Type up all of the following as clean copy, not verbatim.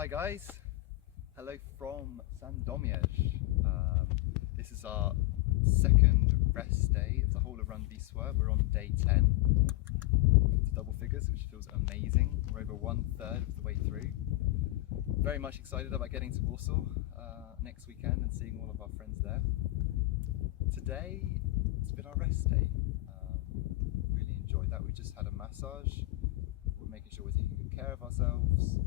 Hi guys, hello from Sandomierz. This is our second rest day of the whole of Run Wisla. We're on day 10 to double figures, which feels amazing. We're over 1/3 of the way through. Very much excited about getting to Warsaw next weekend and seeing all of our friends there. Today it's been our rest day. Really enjoyed that. We just had a massage. We're making sure we're taking good care of ourselves.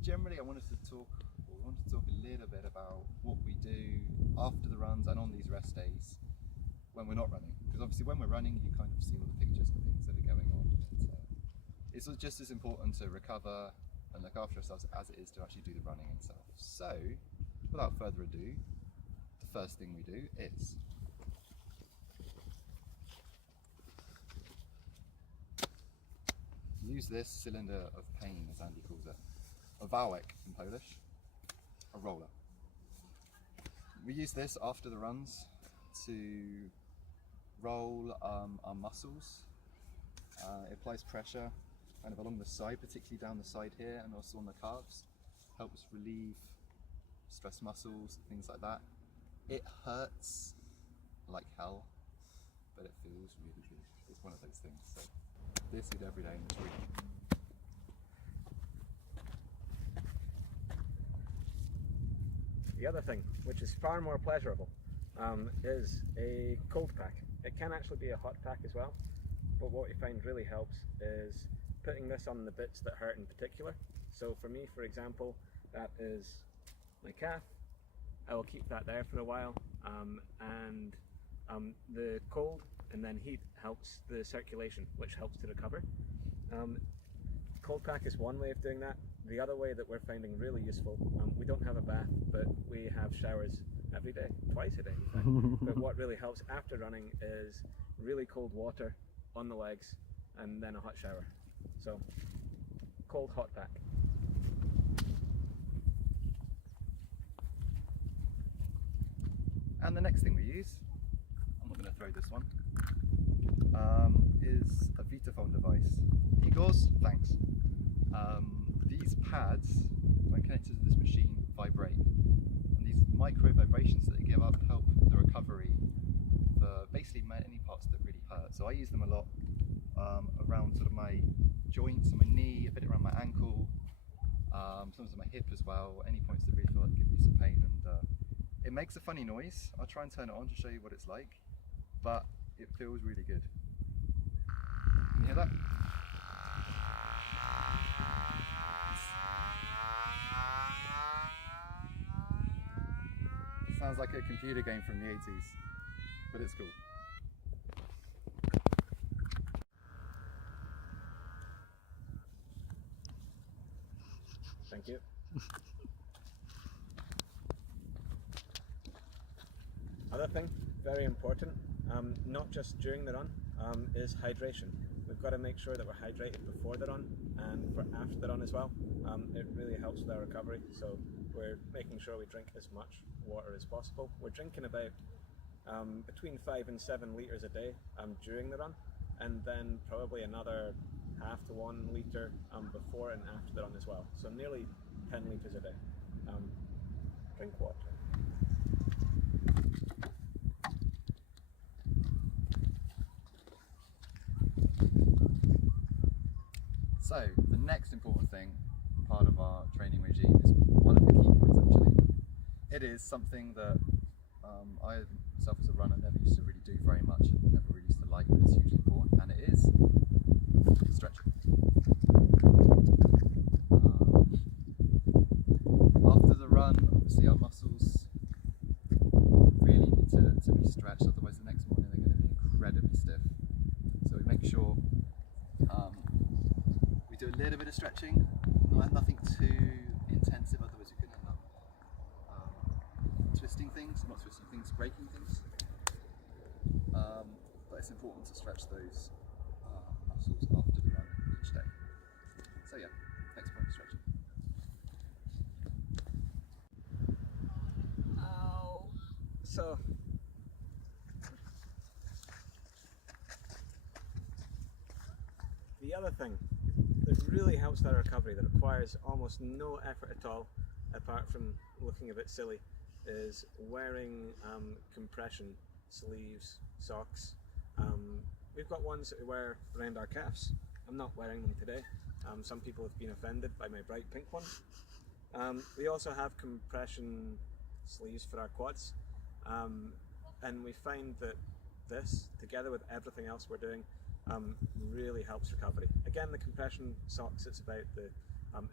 Generally, we wanted to talk a little bit about what we do after the runs and on these rest days when we're not running. Because obviously when we're running, you kind of see all the pictures and things that are going on. It's just as important to recover and look after ourselves as it is to actually do the running itself. So, without further ado, the first thing we do is use this cylinder of pain, as Andy calls it, a wałek in Polish, a roller. We use this after the runs to roll our muscles. It applies pressure kind of along the side, particularly down the side here and also on the calves. Helps relieve stress muscles, things like that. It hurts like hell, but it feels really good. It's one of those things. So this we do every day in this week. The other thing, which is far more pleasurable, is a cold pack. It can actually be a hot pack as well, but what we find really helps is putting this on the bits that hurt in particular. So for me, for example, that is my calf. I will keep that there for a while, and the cold and then heat helps the circulation, which helps to recover. Cold pack is one way of doing that. The other way that we're finding really useful, we don't have a bath, but we have showers every day, twice a day in fact. But what really helps after running is really cold water on the legs and then a hot shower. So, cold hot pack. And the next thing we use, I'm not going to throw this one, is a Vitaphone device. Igor's, thanks. These pads, when connected to this machine, vibrate. And these micro vibrations that they give up help the recovery for basically any parts that really hurt. So I use them a lot around sort of my joints, my knee, a bit around my ankle, sometimes my hip as well, any points that really feel like give me some pain. And it makes a funny noise. I'll try and turn it on to show you what it's like, but it feels really good. Can you hear that? Sounds like a computer game from the 80s, but it's cool. Thank you. Other thing, very important, not just during the run, is hydration. We've got to make sure that we're hydrated before the run and for after the run as well. It really helps with our recovery, so we're making sure we drink as much water as possible. We're drinking about between 5 and 7 litres a day during the run, and then probably another half to 1 litre before and after the run as well. So nearly 10 litres a day. Drink water. So, the next important thing, part of our training regime, is one of the key points actually. It is something that I myself as a runner never used to really do very much, never really used to like, but it's hugely important, and it is stretching. After the run, obviously our muscles really need to be stretched, otherwise the next morning they're going to be incredibly stiff. So we make sure we do a little bit of stretching, nothing too intensive, otherwise you can end up twisting things, not twisting things, breaking things. But it's important to stretch those muscles after the run each day. So yeah, next point, stretching. So, the other thing, there's really helps with our recovery, that requires almost no effort at all, apart from looking a bit silly, is wearing compression sleeves, socks. We've got ones that we wear around our calves. I'm not wearing them today. Some people have been offended by my bright pink ones. We also have compression sleeves for our quads, and we find that this, together with everything else we're doing, really helps recovery. Again, the compression socks, it's about the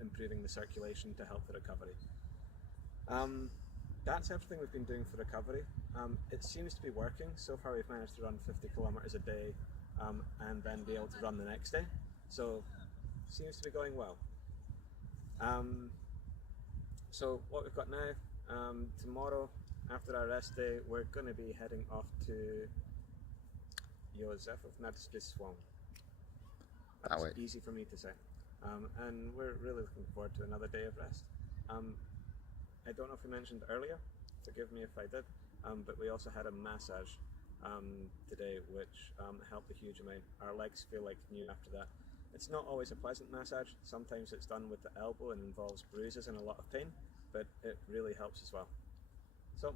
improving the circulation to help the recovery. That's everything we've been doing for recovery. It seems to be working. So far we've managed to run 50 kilometers a day and then be able to run the next day. So it seems to be going well. So what we've got now, tomorrow after our rest day, we're going to be heading off to Józefów. That's easy for me to say. And we're really looking forward to another day of rest. I don't know if we mentioned earlier, forgive me if I did, but we also had a massage today, which helped a huge amount. Our legs feel like new after that. It's not always a pleasant massage. Sometimes it's done with the elbow and involves bruises and a lot of pain, but it really helps as well. So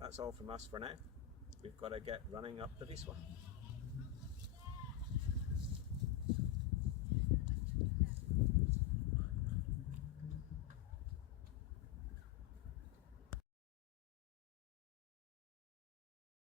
that's all from us for now. We've got to get running up the Wisla.